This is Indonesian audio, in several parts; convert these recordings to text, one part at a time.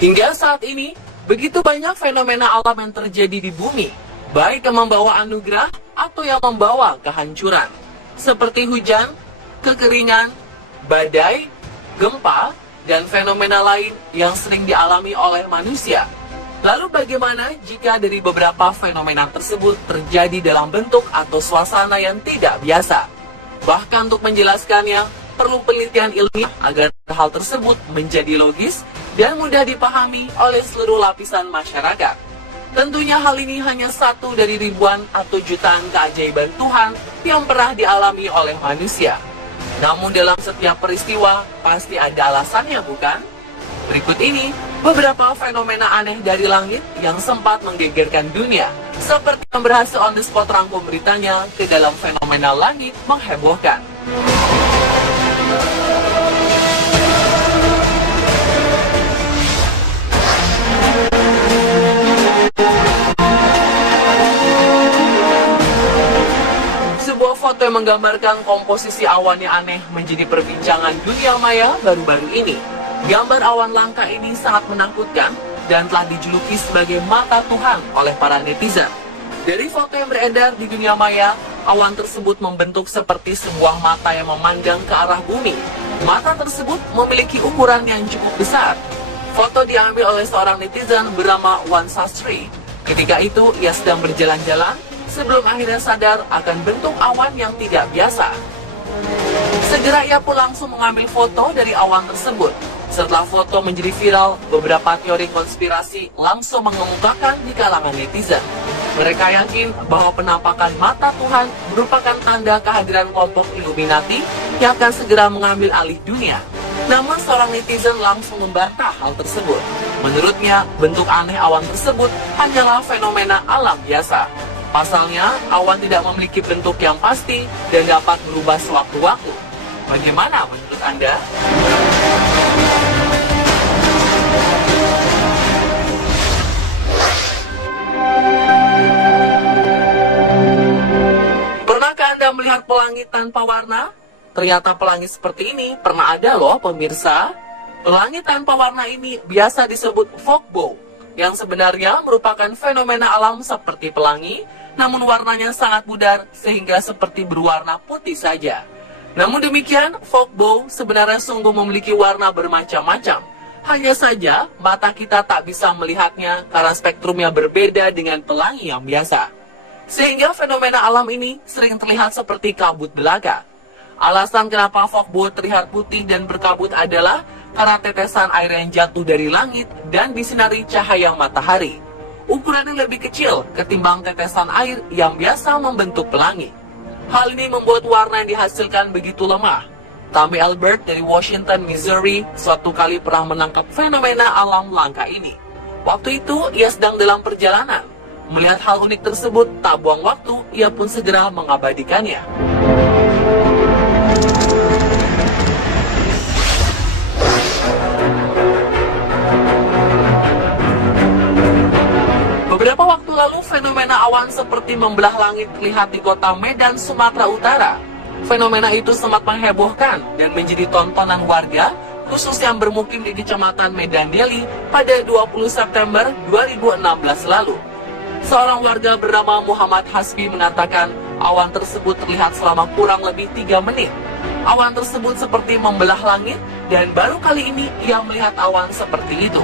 Hingga saat ini, begitu banyak fenomena alam yang terjadi di bumi, baik yang membawa anugerah atau yang membawa kehancuran, seperti hujan, kekeringan, badai, gempa, dan fenomena lain yang sering dialami oleh manusia. Lalu bagaimana jika dari beberapa fenomena tersebut terjadi dalam bentuk atau suasana yang tidak biasa? Bahkan untuk menjelaskannya, perlu penelitian ilmiah agar hal tersebut menjadi logis dan mudah dipahami oleh seluruh lapisan masyarakat. Tentunya hal ini hanya satu dari ribuan atau jutaan keajaiban Tuhan yang pernah dialami oleh manusia. Namun dalam setiap peristiwa pasti ada alasannya, bukan? Berikut ini beberapa fenomena aneh dari langit yang sempat menggegerkan dunia, seperti yang berhasil on the spot rangkum beritanya ke dalam fenomena langit menghebohkan. Sebuah foto yang menggambarkan komposisi awan yang aneh menjadi perbincangan dunia maya baru-baru ini. Gambar awan langka ini sangat menakutkan dan telah dijuluki sebagai mata Tuhan oleh para netizen. Dari foto yang beredar di dunia maya, awan tersebut membentuk seperti sebuah mata yang memandang ke arah bumi. Mata tersebut memiliki ukuran yang cukup besar. Foto diambil oleh seorang netizen bernama Wan Sastri. Ketika itu, ia sedang berjalan-jalan sebelum akhirnya sadar akan bentuk awan yang tidak biasa. Segera ia pun langsung mengambil foto dari awan tersebut. Setelah foto menjadi viral, beberapa teori konspirasi langsung mengemukakan di kalangan netizen. Mereka yakin bahwa penampakan mata Tuhan merupakan tanda kehadiran kelompok Illuminati yang akan segera mengambil alih dunia. Namun seorang netizen langsung membantah hal tersebut. Menurutnya, bentuk aneh awan tersebut hanyalah fenomena alam biasa. Pasalnya, awan tidak memiliki bentuk yang pasti dan dapat berubah sewaktu-waktu. Bagaimana menurut Anda? Pernahkah Anda melihat pelangi tanpa warna? Ternyata pelangi seperti ini pernah ada loh pemirsa. Pelangi tanpa warna ini biasa disebut fog bow, yang sebenarnya merupakan fenomena alam seperti pelangi, namun warnanya sangat pudar sehingga seperti berwarna putih saja. Namun demikian, fog bow sebenarnya sungguh memiliki warna bermacam-macam. Hanya saja, mata kita tak bisa melihatnya karena spektrumnya berbeda dengan pelangi yang biasa. Sehingga fenomena alam ini sering terlihat seperti kabut belaka. Alasan kenapa fog bow terlihat putih dan berkabut adalah karena tetesan air yang jatuh dari langit dan disinari cahaya matahari. Ukurannya lebih kecil ketimbang tetesan air yang biasa membentuk pelangi. Hal ini membuat warna yang dihasilkan begitu lemah. Tommy Albert dari Washington, Missouri, suatu kali pernah menangkap fenomena alam langka ini. Waktu itu, ia sedang dalam perjalanan. Melihat hal unik tersebut, tak buang waktu, ia pun segera mengabadikannya. Beberapa waktu lalu, fenomena awan seperti membelah langit terlihat di kota Medan, Sumatera Utara. Fenomena itu sempat menghebohkan dan menjadi tontonan warga, khusus yang bermukim di Kecamatan Medan Deli pada 20 September 2016 lalu. Seorang warga bernama Muhammad Hasbi mengatakan awan tersebut terlihat selama kurang lebih 3 menit. Awan tersebut seperti membelah langit dan baru kali ini ia melihat awan seperti itu.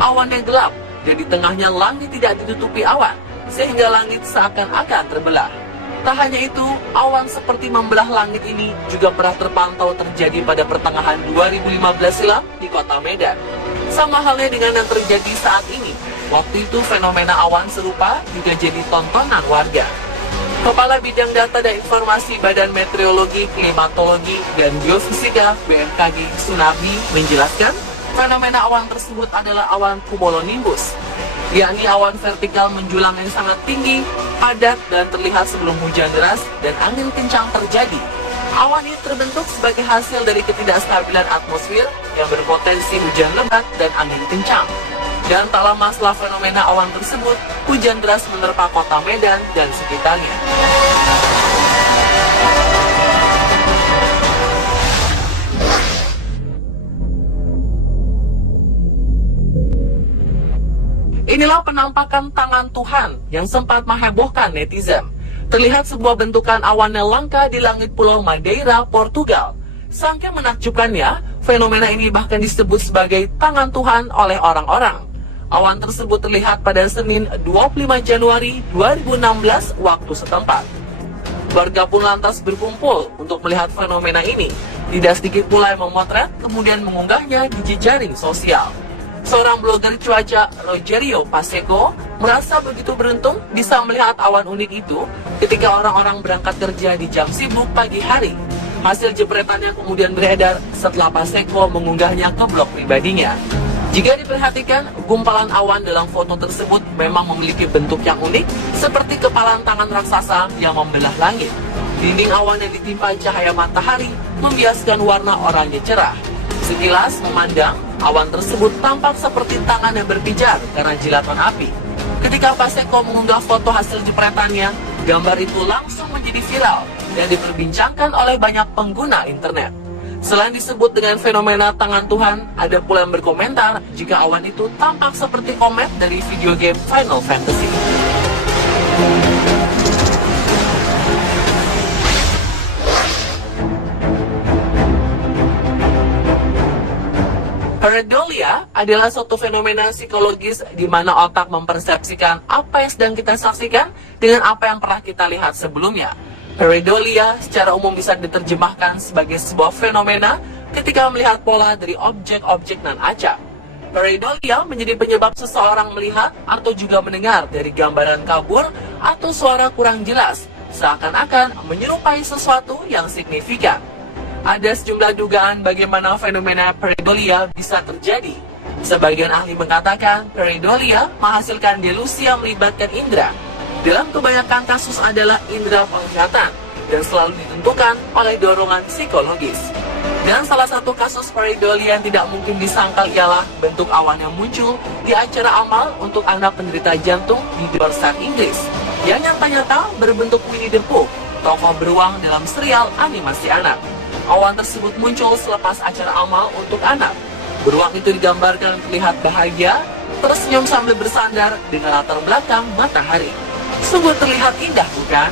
Awan yang gelap dan di tengahnya langit tidak ditutupi awan, sehingga langit seakan-akan terbelah. Tak hanya itu, awan seperti membelah langit ini juga pernah terpantau terjadi pada pertengahan 2015 silam di kota Medan. Sama halnya dengan yang terjadi saat ini. Waktu itu fenomena awan serupa juga jadi tontonan warga. Kepala Bidang Data dan Informasi Badan Meteorologi, Klimatologi, dan Geofisika BMKG Sunardi menjelaskan, fenomena awan tersebut adalah awan cumulonimbus, yakni awan vertikal menjulang yang sangat tinggi, padat, dan terlihat sebelum hujan deras dan angin kencang terjadi. Awan ini terbentuk sebagai hasil dari ketidakstabilan atmosfer yang berpotensi hujan lebat dan angin kencang. Dan tak lama setelah fenomena awan tersebut, hujan deras menerpa kota Medan dan sekitarnya. penampakan tangan Tuhan yang sempat menghebohkan netizen. Terlihat sebuah bentukan awan yang langka di langit Pulau Madeira, Portugal. Saking menakjubkannya, fenomena ini bahkan disebut sebagai tangan Tuhan oleh orang-orang. Awan tersebut terlihat pada Senin 25 Januari 2016 waktu setempat. Warga pun lantas berkumpul untuk melihat fenomena ini. Tidak sedikit pula yang memotret kemudian mengunggahnya di jejaring sosial. Seorang blogger cuaca, Rogerio Pacheco, merasa begitu beruntung bisa melihat awan unik itu ketika orang-orang berangkat kerja di jam sibuk pagi hari. Hasil jepretannya kemudian beredar setelah Pacheco mengunggahnya ke blog pribadinya. Jika diperhatikan, gumpalan awan dalam foto tersebut memang memiliki bentuk yang unik, seperti kepalan tangan raksasa yang membelah langit. Dinding awan yang ditimpa cahaya matahari membiaskan warna oranye cerah. Sekilas memandang, awan tersebut tampak seperti tangan yang berpijar karena jilatan api. Ketika Pacheco mengunggah foto hasil jepretannya, gambar itu langsung menjadi viral dan diperbincangkan oleh banyak pengguna internet. Selain disebut dengan fenomena tangan Tuhan, ada pula yang berkomentar jika awan itu tampak seperti komet dari video game Final Fantasy. Pareidolia adalah suatu fenomena psikologis di mana otak mempersepsikan apa yang sedang kita saksikan dengan apa yang pernah kita lihat sebelumnya. Pareidolia secara umum bisa diterjemahkan sebagai sebuah fenomena ketika melihat pola dari objek-objek non acak. Pareidolia menjadi penyebab seseorang melihat atau juga mendengar dari gambaran kabur atau suara kurang jelas, seakan-akan menyerupai sesuatu yang signifikan. Ada sejumlah dugaan bagaimana fenomena pareidolia bisa terjadi. Sebagian ahli mengatakan pareidolia menghasilkan delusi yang melibatkan indera. Dalam kebanyakan kasus adalah indera penglihatan dan selalu ditentukan oleh dorongan psikologis. Dan salah satu kasus pareidolia yang tidak mungkin disangkal ialah bentuk awan yang muncul di acara amal untuk anak penderita jantung di luar Inggris, yang nyata-nyata berbentuk Winnie the Pooh, tokoh beruang dalam serial animasi anak. Awan tersebut muncul selepas acara amal untuk anak. Beruang itu digambarkan terlihat bahagia, tersenyum sambil bersandar dengan latar belakang matahari. Sungguh terlihat indah, bukan?